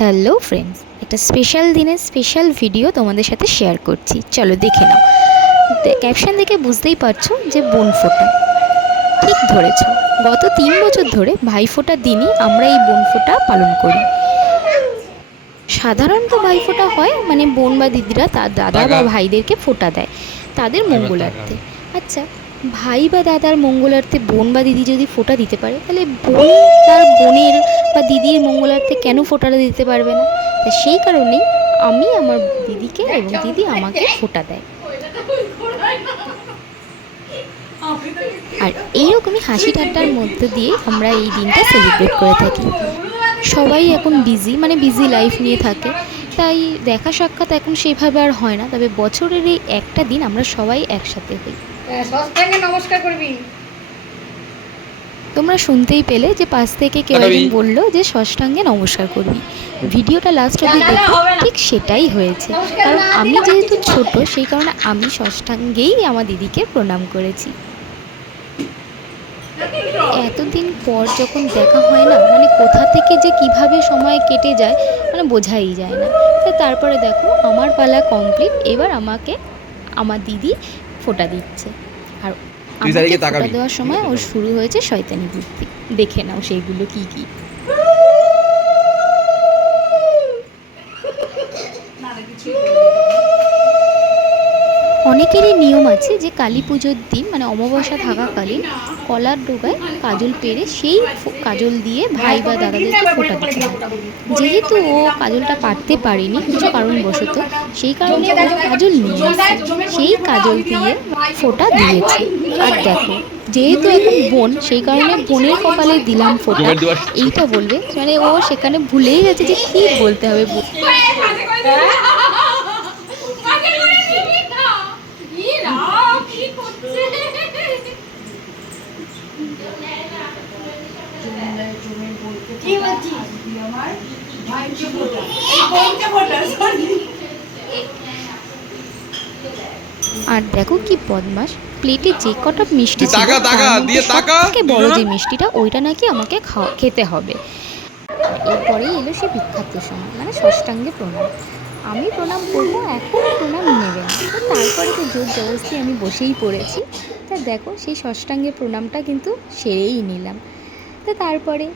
Hello friends একটা special দিনের special video তোমাদের সাথে শেয়ার করছি। চলো দেখে নাও। ক্যাপশন দেখে বুঝতেই পারছ যে বোন ফোটা। ঠিক ধরেছ। গত তিন বছর ধরে ভাইফোঁটার দিনই আমরা এই বোন ফোঁটা পালন করি। সাধারণত ভাইফোঁটা হয় মানে বোন বা দিদিরা তার দাদা বা ভাইদেরকে ফোঁটা দেয়। তাদের মঙ্গলার্থে। আচ্ছা ভাই বা দাদার মঙ্গলার্থে বোন বা দিদি যদি ফোঁটা দিতে পারে তাহলে বোন তার বোনের বা দিদির মঙ্গলার্থে কেন ফোঁটাটা দিতে পারবে না? তা সেই কারণেই আমি আমার দিদিকে এবং দিদি আমাকে ফোঁটা দেয়। আর এইরকমই হাসি ঠাট্টার মধ্য দিয়ে আমরা এই দিনটা সেলিব্রেট করে থাকি। সবাই এখন বিজি মানে বিজি লাইফ নিয়ে থাকে। তাই দেখা সাক্ষাৎ এখন সেইভাবে আর হয় না। তবে বছরের এই একটা দিন আমরা সবাই একসাথে হই। নমস্কার করবি। তোমরা শুনতেই পেলে যে পাশ থেকে কেউ? একজন বলল যে ষষ্ঠাঙ্গে নমস্কার করবি। ভিডিওটা লাস্ট অব্দি দেখো ঠিক সেটাই হয়েছে। কারণ আমি যেহেতু ছোট সেই কারণে আমি ষষ্ঠাঙ্গেই আমার দিদিকে প্রণাম করেছি। এতদিন পর যখন দেখা হয় না মানে কোথা থেকে যে কীভাবে সময় কেটে যায় মানে বোঝাই যায় না। তা তারপরে দেখো আমার পালা কমপ্লিট এবার আমাকে আমার দিদি ফোটা দিচ্ছে। আর তুই আমাকে চারিদিকে তাকাবি। দেওয়ার সময় ওর শুরু হয়েছে শয়তানি বুদ্ধি দেখে নাও সেইগুলো কি কি। অনেকেরই নিয়ম আছে যে কালী পুজোর দিন মানে অমাবস্যা থাকাকালীন কলার ডোগায় কাজল পেরে সেই কাজল দিয়ে ভাই বা দাদাদেরকে ফোঁটা দিতে হয়। যেহেতু ও কাজলটা পারতে পারেনি কিছু কারণবশত সেই কারণে ও কাজল নিয়ে সেই কাজল দিয়ে ফোটা দিয়েছে। আর দেখো যেহেতু এখন বোন সেই কারণে বোনের কপালে দিলাম ফোটা। এইটা বলবে মানে ও সেখানে ভুলেই গেছে যে কি বলতে হবে বো- কি বলছিস? আমার ভাইকে ফোটা বোনকে ফোটা সরি আর দেখো কি বদমাস প্লেটে যে কটা মিষ্টি ছিল তাকা, বড় যে মিষ্টিটা ওইটা নাকি আমাকে খেতে হবে। এরপরেই এলো সে বিখ্যাত সময় মানে ষষ্ঠাঙ্গে প্রণাম। আমি প্রণাম করব এখন প্রণাম নেবে না। তো তারপরে তো জোর জবরদস্তি আমি বসেই পড়েছি। তা দেখো সেই ষষ্ঠাঙ্গে প্রণামটা কিন্তু সেরেই নিলাম। তো তারপরে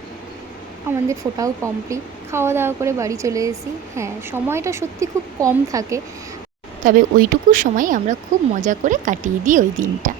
আমাদের ফোটাও কমপ্লিট খাওয়া দাওয়া করে বাড়ি চলে এসেছি। হ্যাঁ সময়টা সত্যি খুব কম থাকে। তবে ওইটুকু সময় আমরা খুব মজা করে কাটিয়ে দিই ওই দিনটা।